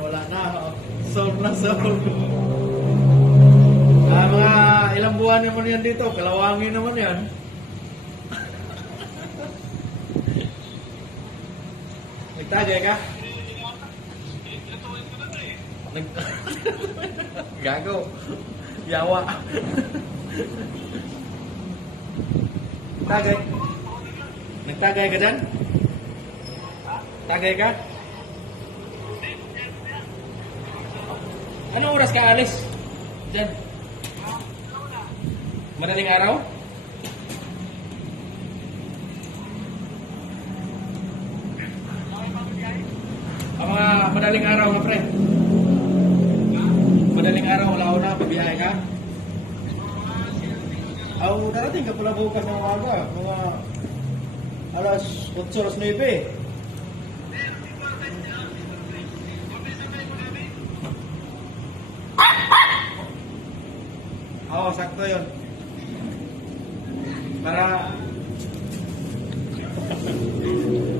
Wala na. Solve na solve. Mga ilang buwan naman yan dito. Kalawangin naman yan. Nagtagay ka? Gago. Yawa. Tagay. Nagtagay ka dyan? Tagay ka? Anong oras ka alis? Dyan? Madaling araw? Mga madaling araw na pre. Madaling araw, wala na, babiyahe ka? Darating ka pala bukas ng umaga. Mga alas 8, alas 9. Oo, sakto yun. Para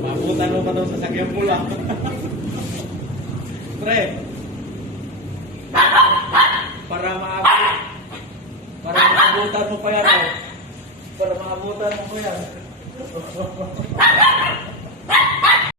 mabutan mo pa daw sa sakyang pula. Pre, para maabutan mo pa yan. Para maabutan mo pa yan.